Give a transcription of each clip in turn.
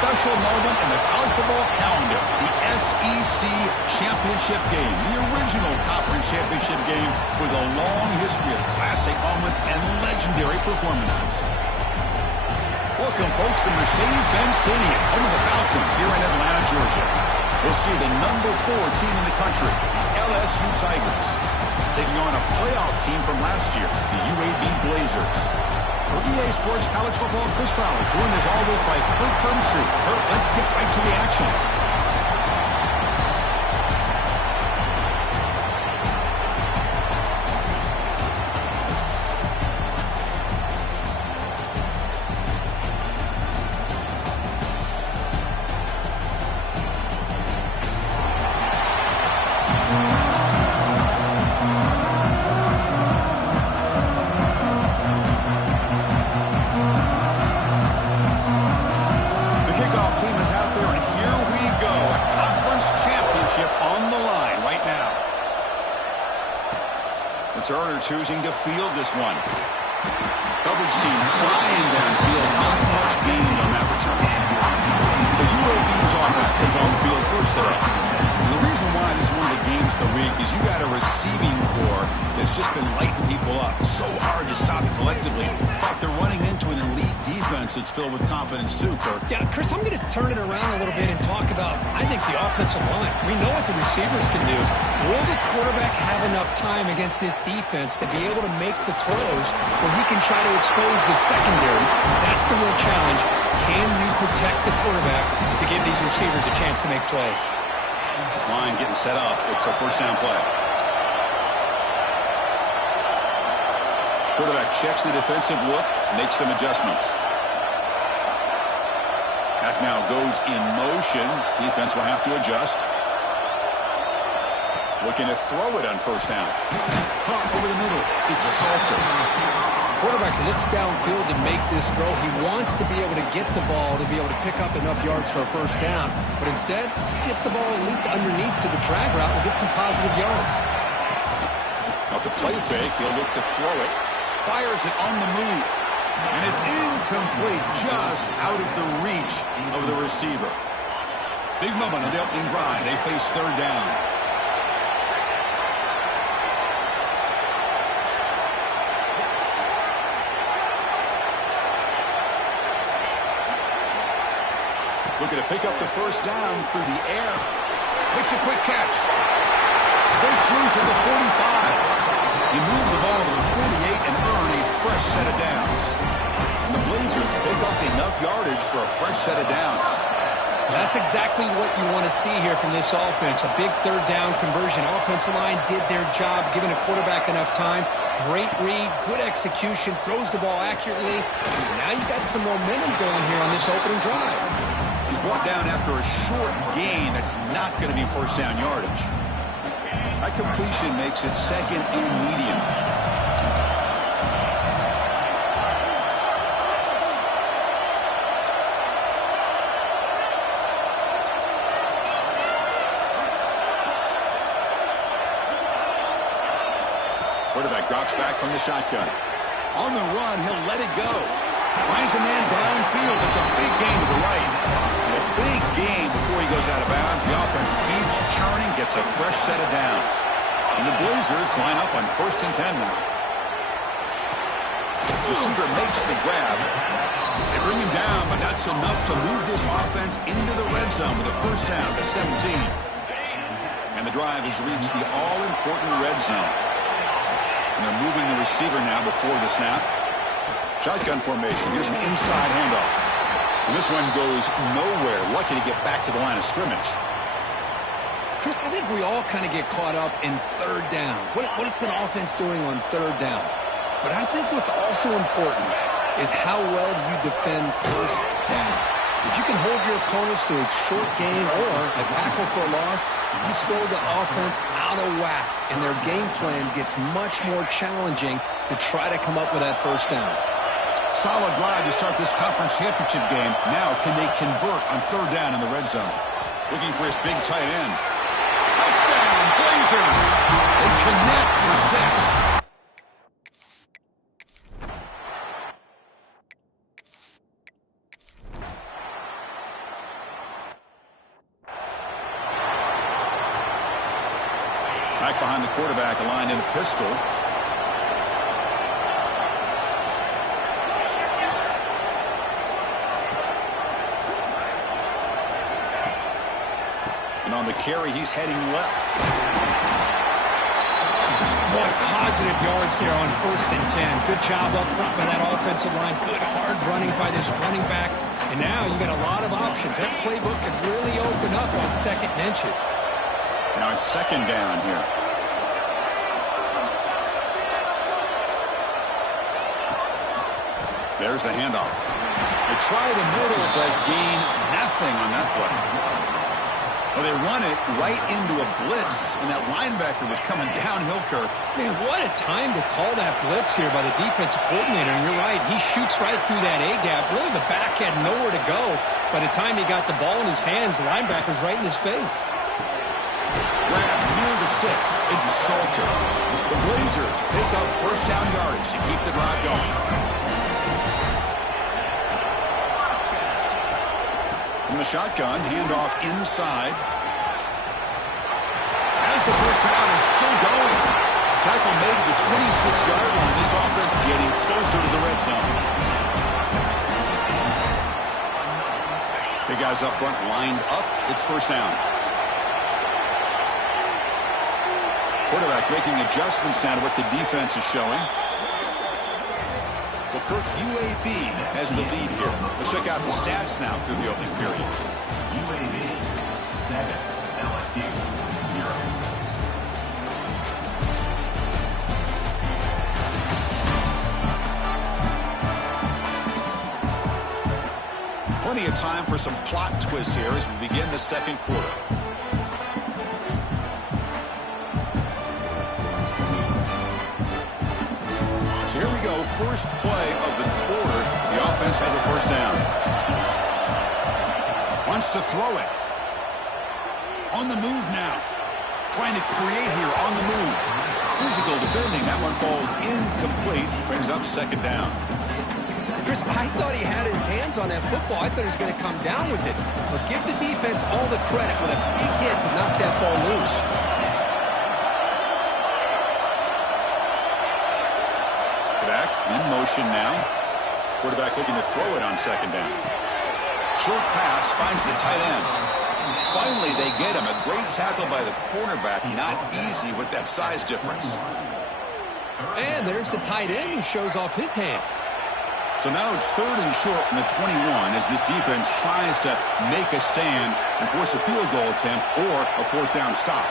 special moment in the college football calendar, the SEC championship game, the original conference championship game with a long history of classic moments and legendary performances. Welcome, folks, to Mercedes-Benz Stadium, home of the Falcons here in Atlanta, Georgia. We'll see the number 4 team in the country, the LSU Tigers, taking on a playoff team from last year, the UAB Blazers. For EA Sports College Football, Chris Fowler, joined as always by Kurt Crumbstreet. Kurt, let's get right to the action. Turner choosing to field this one. Coverage team flying downfield. Not much gained on that return. So UAB's offense comes on the field first today. And the reason why this is one of the games of the week is you got a receiving core that's just been lighting people up. So hard to stop collectively. But they're running into an elite defense that's filled with confidence too, Kirk. Yeah, Chris, I'm going to turn it around a little bit and talk about, I think, the offensive line. We know what the receivers can do. Will the quarterback have enough time against this defense to be able to make the throws where he can try to expose the secondary? That's the real challenge. Can you protect the quarterback to give these receivers a chance to make plays? This line getting set up. It's a first down play. Quarterback checks the defensive look, makes some adjustments. Back now goes in motion. Defense will have to adjust. Looking to throw it on first down. Caught over the middle. It's Salter. Quarterback looks downfield to make this throw. He wants to be able to get the ball to be able to pick up enough yards for a first down. But instead, he gets the ball at least underneath to the drag route and get some positive yards. Off the play fake, he'll look to throw it. Fires it on the move. And it's incomplete, just out of the reach of the receiver. Big moment on the opening drive. They face third down. Looking to pick up the first down through the air. Makes a quick catch. Breaks loose at the 45. You move the ball to the 48 and earn a fresh set of downs. And the Blazers pick up enough yardage for a fresh set of downs. That's exactly what you want to see here from this offense. A big third down conversion. Offensive line did their job, giving a quarterback enough time. Great read, good execution, throws the ball accurately. Now you got some momentum going here on this opening drive. He's brought down after a short gain that's not going to be first down yardage. That completion makes it second and medium. Quarterback drops back from the shotgun. On the run, he'll let it go. Finds a man downfield. It's a big gain to the right. And a big gain before he goes out of bounds. The offense keeps churning, gets a fresh set of downs. And the Blazers line up on 1st and 10 now. Receiver makes the grab. They bring him down, but that's enough to move this offense into the red zone with a first down to 17. And the drive has reached the all-important red zone. And they're moving the receiver now before the snap. Shotgun formation. Here's an inside handoff. And this one goes nowhere. Lucky to get back to the line of scrimmage. Chris, I think we all kind of get caught up in third down. What's an offense doing on third down? But I think what's also important is how well you defend first down. If you can hold your opponents to a short gain or a tackle for a loss, you throw the offense out of whack, and their game plan gets much more challenging to try to come up with that first down. Solid drive to start this conference championship game. Now, can they convert on third down in the red zone? Looking for his big tight end. Touchdown, Blazers! They connect for 6. Back behind the quarterback, aligned in a pistol. And on the carry, he's heading left. Boy, positive yards there on 1st and 10. Good job up front by that offensive line. Good hard running by this running back. And now you got a lot of options. That playbook could really open up on 2nd and inches. Now it's 2nd down here. There's the handoff. They try the middle, but gain nothing on that play. Well, they run it right into a blitz, and that linebacker was coming downhill, Kirk. Man, what a time to call that blitz here by the defensive coordinator. And you're right, he shoots right through that A-gap. Really, the back had nowhere to go. By the time he got the ball in his hands, the linebacker's right in his face. Grab near the sticks. It's Salter. The Blazers pick up 1st down yardage to keep the drive going. From the shotgun, handoff inside. As the 1st down is still going. Tackle made at the 26-yard line. This offense getting closer to the red zone. Big guys up front lined up. It's 1st down. Quarterback making adjustments now to what the defense is showing. Well, Kirk, UAB has the lead here. Let's check out the stats now through the opening period. UAB 7, LSU 0. Plenty of time for some plot twists here as we begin the 2nd quarter. First play of the quarter, the offense has a 1st down. Wants to throw it. On the move now. Trying to create here on the move. Physical defending. That one falls incomplete. Brings up 2nd down. Chris, I thought he had his hands on that football. I thought he was going to come down with it. But give the defense all the credit with a big hit to knock that ball loose. In motion now. Quarterback looking to throw it on 2nd down. Short pass finds the tight end. Finally, they get him. A great tackle by the cornerback. Not easy with that size difference. And there's the tight end who shows off his hands. So now it's 3rd and short from the 21 as this defense tries to make a stand and force a field goal attempt or a 4th down stop.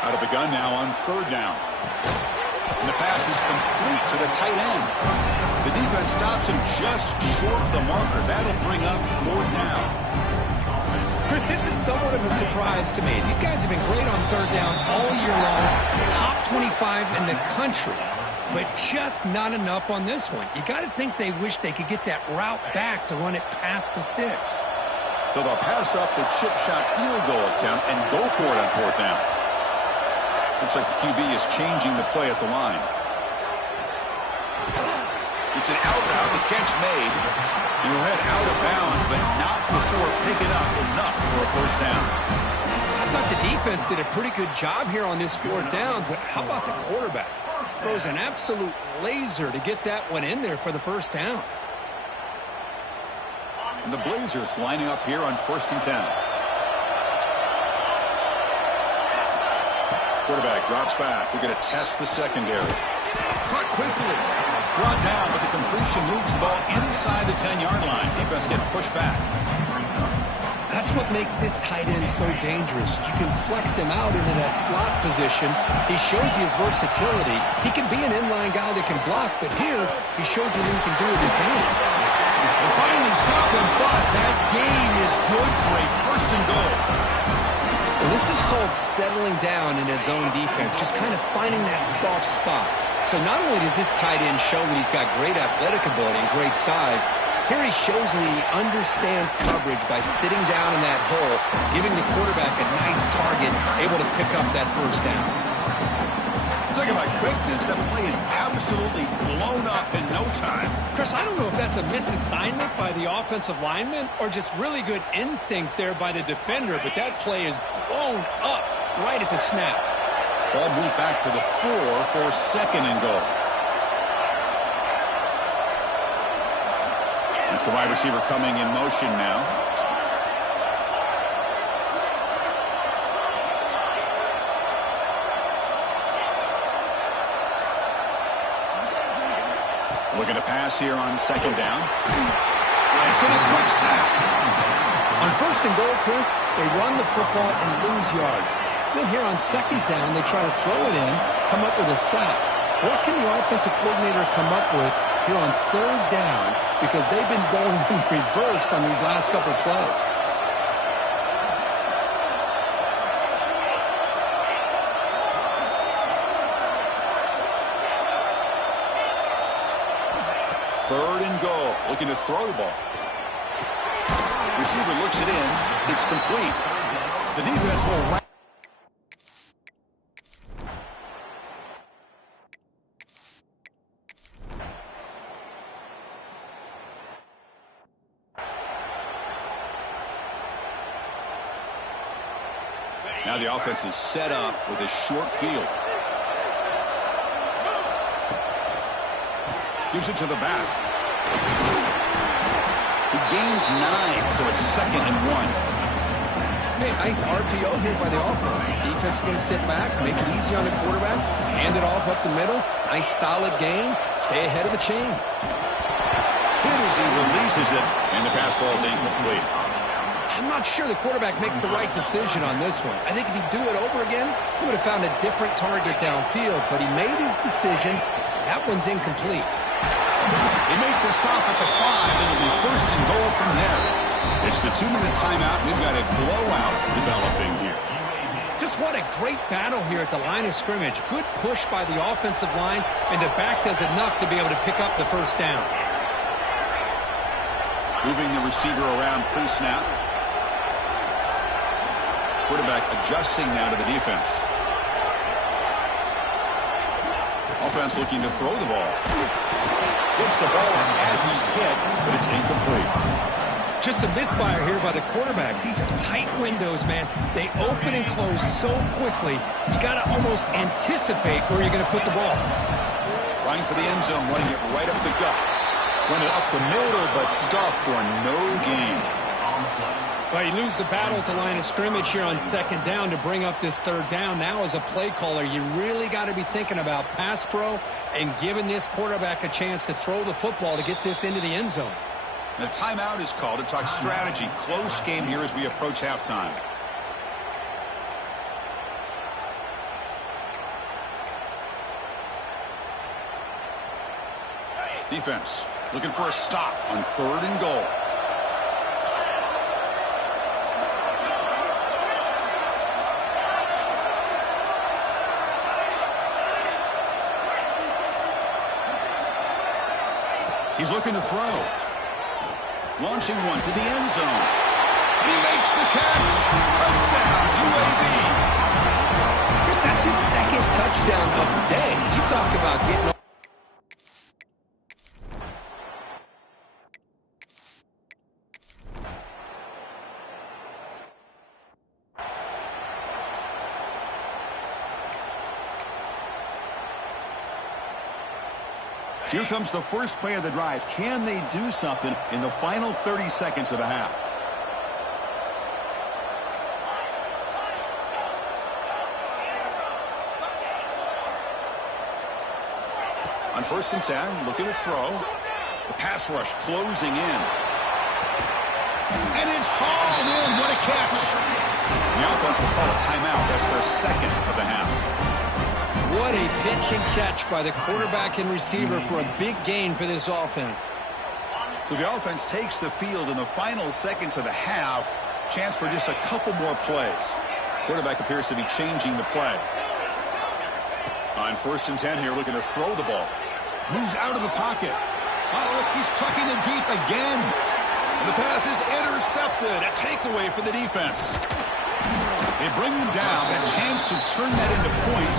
Out of the gun now on 3rd down. And the pass is complete to the tight end. The defense stops him just short of the marker. That'll bring up 4th down. Chris, this is somewhat of a surprise to me. These guys have been great on 3rd down all year long. Top 25 in the country. But just not enough on this one. You got to think they wish they could get that route back to run it past the sticks. So they'll pass up the chip shot field goal attempt and go for it on 4th down. Looks like the QB is changing the play at the line. It's an out route, the catch made. He will head out of bounds, but not before picking up enough for a 1st down. I thought the defense did a pretty good job here on this 4th down, but how about the quarterback? Throws an absolute laser to get that one in there for the 1st down. And the Blazers lining up here on 1st and 10. Quarterback drops back. We're going to test the secondary. Caught quickly. Brought down, but the completion moves the ball inside the 10-yard line. Defense getting pushed back. That's what makes this tight end so dangerous. You can flex him out into that slot position. He shows you his versatility. He can be an inline guy that can block, but here he shows you what he can do with his hands. They finally stop him, but that gain is good for a 1st and goal. Well, this is called settling down in his own defense, just kind of finding that soft spot. So not only does this tight end show that he's got great athletic ability and great size, here he shows that he understands coverage by sitting down in that hole, giving the quarterback a nice target, able to pick up that 1st down. Taken by quickness. That play is absolutely blown up in no time. Chris, I don't know if that's a misassignment by the offensive lineman or just really good instincts there by the defender, but that play is blown up right at the snap. Ball moved back to the 4 for second and goal. That's the wide receiver coming in motion now. Looking to pass here on second down. It's in a quick sack. On first and goal, Chris, they run the football and lose yards. Then here on second down, they try to throw it in, come up with a sack. What can the offensive coordinator come up with here on third down? Because they've been going in reverse on these last couple of plays. Third and goal. Looking to throw the ball. Receiver looks it in. It's complete. The defense will... Now the offense is set up with a short field. Gives it to the back. He gains 9, so it's second and 1. Hey, nice RPO here by the offense. Defense is going to sit back, make it easy on the quarterback, hand it off up the middle. Nice solid gain. Stay ahead of the chains. Hit as he releases it, and the pass ball is incomplete. I'm not sure the quarterback makes the right decision on this one. I think if he'd do it over again, he would have found a different target downfield, but he made his decision. That one's incomplete. They make the stop at the 5. It'll be first and goal from there. It's the 2-minute timeout. We've got a blowout developing here. Just what a great battle here at the line of scrimmage. Good push by the offensive line, and the back does enough to be able to pick up the first down. Moving the receiver around pre-snap. Quarterback adjusting now to the defense. Offense looking to throw the ball. Gets the ball as he's hit, but it's incomplete. Just a misfire here by the quarterback. These are tight windows, man. They open and close so quickly, you got to almost anticipate where you're going to put the ball. Running for the end zone, running it right up the gut. Run it up the middle, but stuffed for no gain. Well, you lose the battle at the line of scrimmage here on second down to bring up this third down. Now, as a play caller, you really got to be thinking about pass pro and giving this quarterback a chance to throw the football to get this into the end zone. The timeout is called to talk strategy. Close game here as we approach halftime. Defense looking for a stop on third and goal. He's looking to throw. Launching one to the end zone. And he makes the catch. Touchdown, UAB. Chris, that's his second touchdown of the day. You talk about getting... Here comes the first play of the drive. Can they do something in the final 30 seconds of the half? On first and 10, looking to throw. The pass rush closing in. And it's hauled in. What a catch. The offense will call a timeout. That's their second of the half. What a pitch and catch by the quarterback and receiver for a big gain for this offense. So the offense takes the field in the final seconds of the half. Chance for just a couple more plays. Quarterback appears to be changing the play. On first and 10 here, looking to throw the ball. Moves out of the pocket. Oh, look, he's trucking it deep again. And the pass is intercepted. A takeaway for the defense. They bring him down. A chance to turn that into points.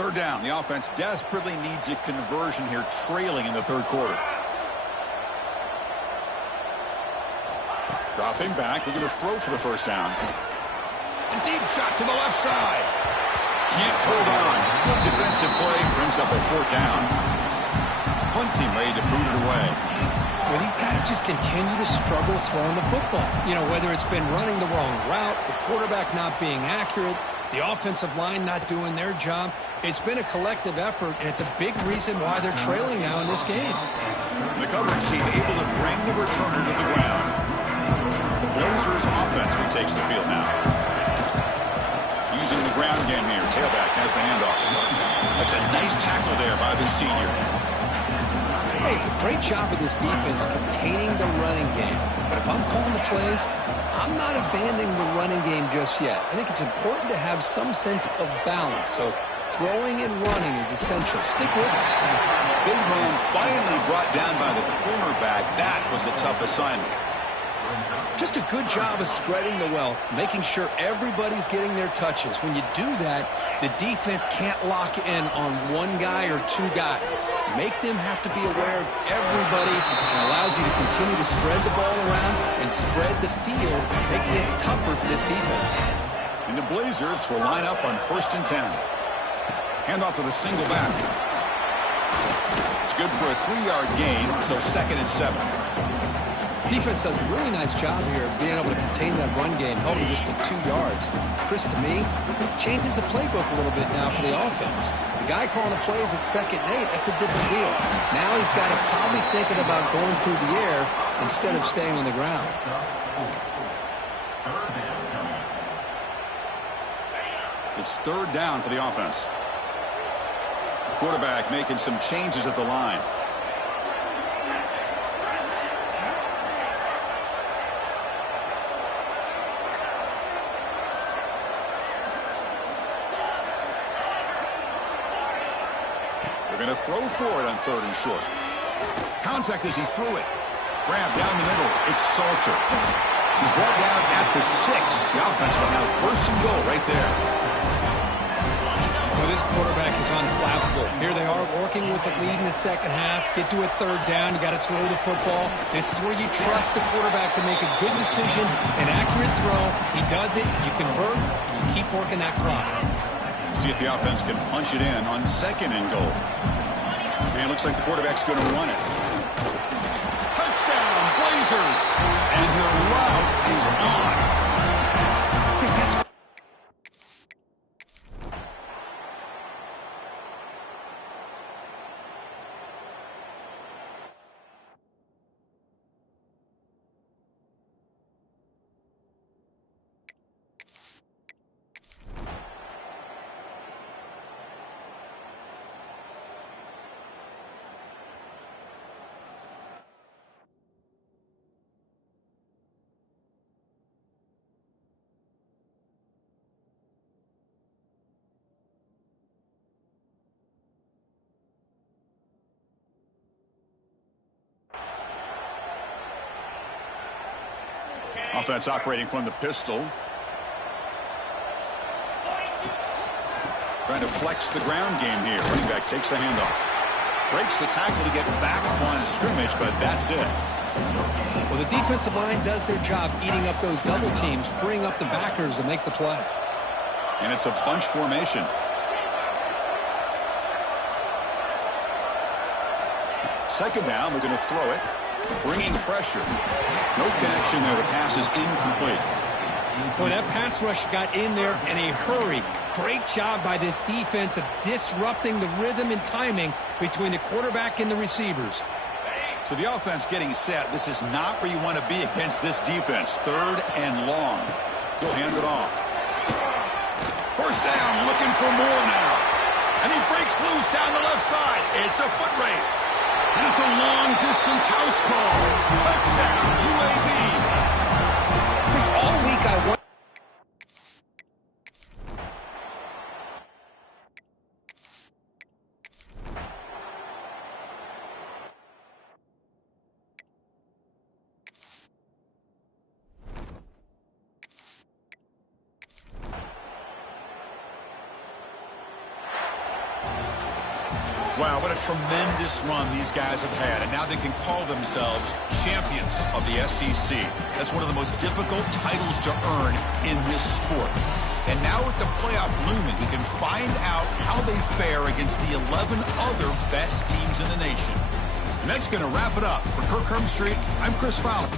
Third down. The offense desperately needs a conversion here, trailing in the third quarter. Dropping back, looking to throw for the first down. A deep shot to the left side. Can't hold on. Good defensive play, brings up a fourth down. Punt team ready to boot it away. Well, these guys just continue to struggle throwing the football. You know, whether it's been running the wrong route, the quarterback not being accurate, the offensive line not doing their job. It's been a collective effort, and it's a big reason why they're trailing now in this game. The coverage team able to bring the returner to the ground. The Blazers offense retakes the field now. Using the ground game here. Tailback has the handoff. That's a nice tackle there by the senior. Hey, it's a great job of this defense containing the running game. But if I'm calling the plays, I'm not abandoning the running game just yet. I think it's important to have some sense of balance. So throwing and running is essential. Stick with it. Big man finally brought down by the cornerback. That was a tough assignment. Just a good job of spreading the wealth, making sure everybody's getting their touches. When you do that, the defense can't lock in on one guy or two guys. Make them have to be aware of everybody, and allows you to continue to spread the ball around and spread the field, making it tougher for this defense. And the Blazers will line up on 1st and 10. Handoff to the single back. It's good for a 3-yard gain, so 2nd and 7. Defense does a really nice job here of being able to contain that run game, held him just to 2 yards. Chris, to me, this changes the playbook a little bit now for the offense. The guy calling the plays at 2nd and 8, that's a different deal. Now he's got to probably thinking about going through the air instead of staying on the ground. It's 3rd down for the offense. Quarterback making some changes at the line. Going to throw for it on 3rd and short. Contact as he threw it. Grab down the middle. It's Salter. He's brought down at the 6. The offense will have 1st and goal right there. Well, this quarterback is unflappable. Here they are working with the lead in the second half. Get to a 3rd down. You got to throw the football. This is where you trust the quarterback to make a good decision, an accurate throw. He does it. You convert, and you keep working that clock. See if the offense can punch it in on 2nd and goal. And it looks like the quarterback's going to run it. Touchdown, Blazers! And your route is on. Chris, that's... Offense operating from the pistol. Trying to flex the ground game here. Running back takes the handoff. Breaks the tackle to get back to the line of scrimmage, but that's it. Well, the defensive line does their job eating up those double teams, freeing up the backers to make the play. And it's a bunch formation. Second down, we're going to throw it. Bringing pressure. No connection there. The pass is incomplete. Boy, that pass rush got in there in a hurry. Great job by this defense of disrupting the rhythm and timing between the quarterback and the receivers. So the offense getting set. This is not where you want to be against this defense. 3rd and long. He'll hand it off. 1st down, looking for more now. And he breaks loose down the left side. It's a foot race. And it's a long-distance house call. Touchdown, UAB. Chris, all week I want... Wow, what a tremendous run these guys have had, and now they can call themselves champions of the SEC. That's one of the most difficult titles to earn in this sport. And now with the playoff looming, we can find out how they fare against the 11 other best teams in the nation. And that's going to wrap it up. For Kirk Street, I'm Chris Fowler.